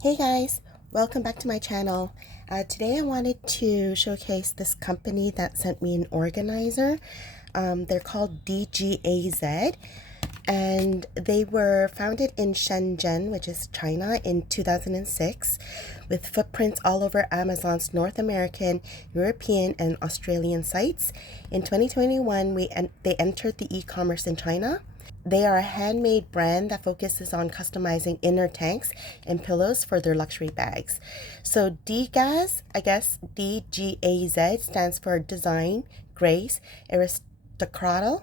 Hey guys, welcome back to my channel. Today I wanted to showcase this company that sent me an organizer. They're called DGAZ, and they were founded in Shenzhen, which is China, in 2006, with footprints all over Amazon's North American, European, and Australian sites. In 2021, they entered the e-commerce in China. They are a handmade brand that focuses on customizing inner tanks and pillows for their luxury bags. So DGAZ, I guess DGAZ stands for Design, Grace, Aristocratal,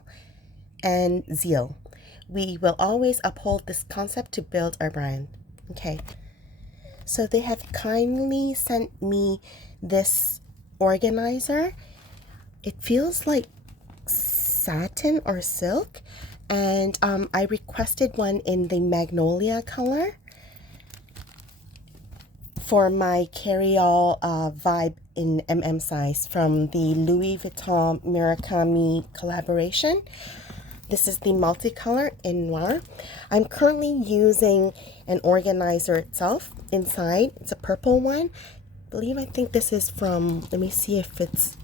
and Zeal. We will always uphold this concept to build our brand. Okay, so they have kindly sent me this organizer. It feels like satin or silk. And I requested one in the magnolia color for my Carryall vibe in size from the Louis Vuitton Murakami collaboration. This is the multicolor in noir. I'm currently using an organizer itself inside. It's a purple one. I think this is from, let me see if it's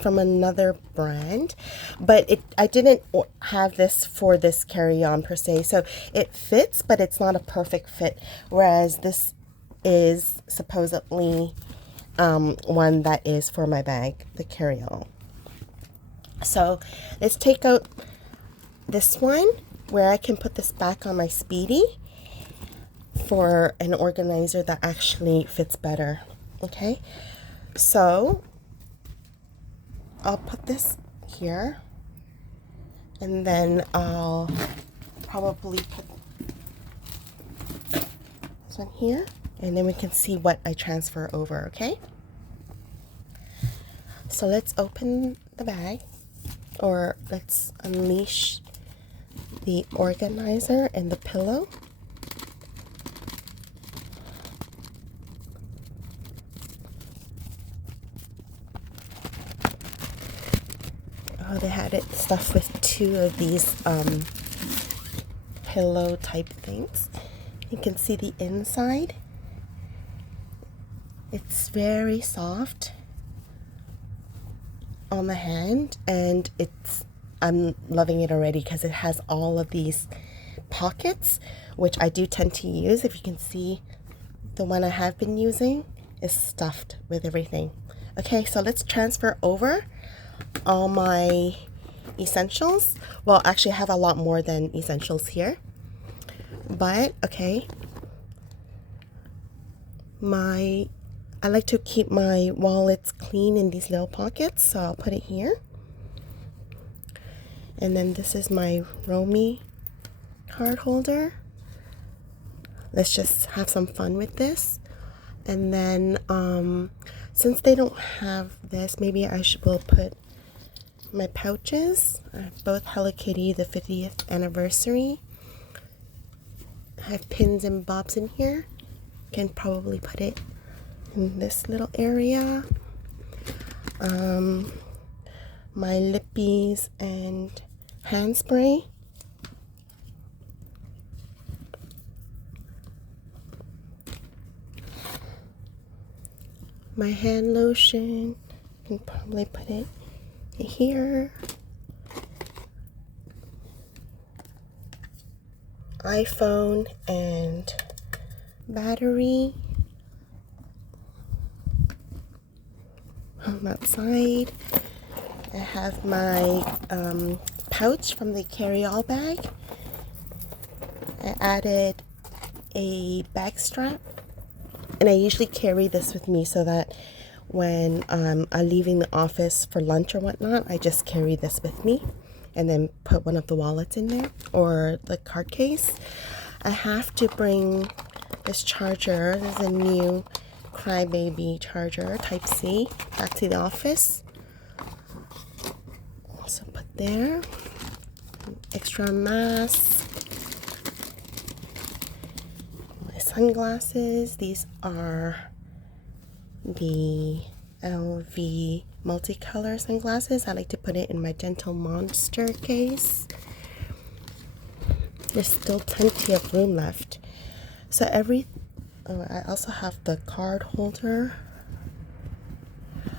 from another brand, but I didn't have this for this carry-on per se, so it fits, but it's not a perfect fit, whereas this is supposedly one that is for my bag, the carry-on. So let's take out this one where I can put this back on my Speedy for an organizer that actually fits better. Okay, so I'll put this here, and then I'll probably put this one here, and then we can see what I transfer over, okay? So let's open the bag, or let's unleash the organizer and the pillow. Oh, they had it stuffed with two of these pillow type things. You can see the inside. It's very soft on the hand, and I'm loving it already because it has all of these pockets, which I do tend to use. If you can see, the one I have been using is stuffed with everything. Okay, so let's transfer over all my essentials. Well, actually I have a lot more than essentials here, but okay, I like to keep my wallets clean in these little pockets, so I'll put it here. And then this is my Romy card holder. Let's just have some fun with this. And then since they don't have this, maybe I will put my pouches, both Hello Kitty, the 50th anniversary. I have pins and bobs in here. Can probably put it in this little area. My lippies and hand spray. My hand lotion. Can probably put it here. iPhone and battery on that side. I have my pouch from the Carryall bag. I added a bag strap, and I usually carry this with me so that when I'm leaving the office for lunch or whatnot, I just carry this with me and then put one of the wallets in there, or the card case. I have to bring this charger. This is a new Crybaby charger, Type C, back to the office. So put there. Extra mask. My sunglasses. These are the LV multicolor sunglasses. I like to put it in my Gentle Monster case. There's still plenty of room left. So I also have the card holder.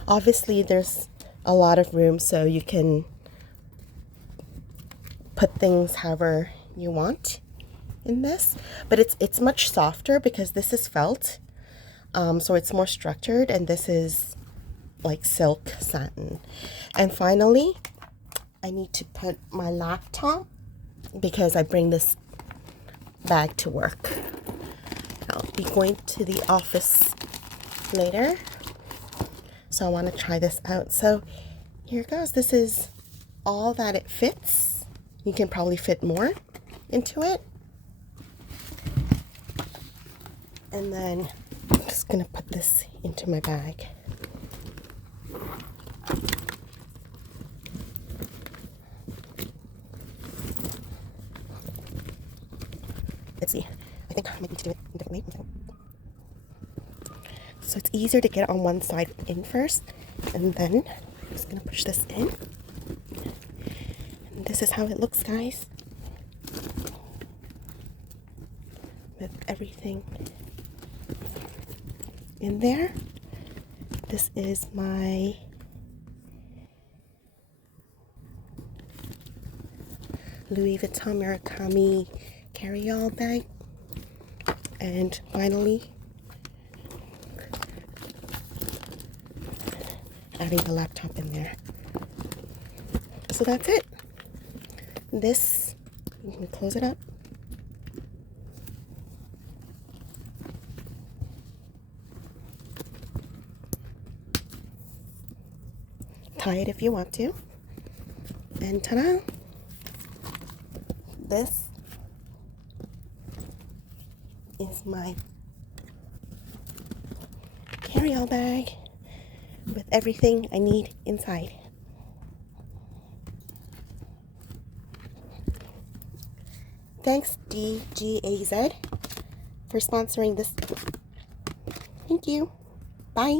Obviously there's a lot of room, so you can put things however you want in this, but it's much softer because this is felt, so it's more structured, and this is like silk satin. And finally, I need to put my laptop because I bring this bag to work. I'll be going to the office later, so I want to try this out. So here it goes. This is all that it fits. You can probably fit more into it. And then I'm just gonna put this into my bag. Let's see. I think I might need to do it differently. So it's easier to get on one side in first, and then I'm just gonna push this in. And this is how it looks, guys. With everything in there. This is my Louis Vuitton MURAKAMI Carryall bag. And finally, adding the laptop in there. So that's it. This, you can close it up. Tie it if you want to. And ta-da! This is my carry-all bag with everything I need inside. Thanks DGAZ for sponsoring this. Thank you. Bye.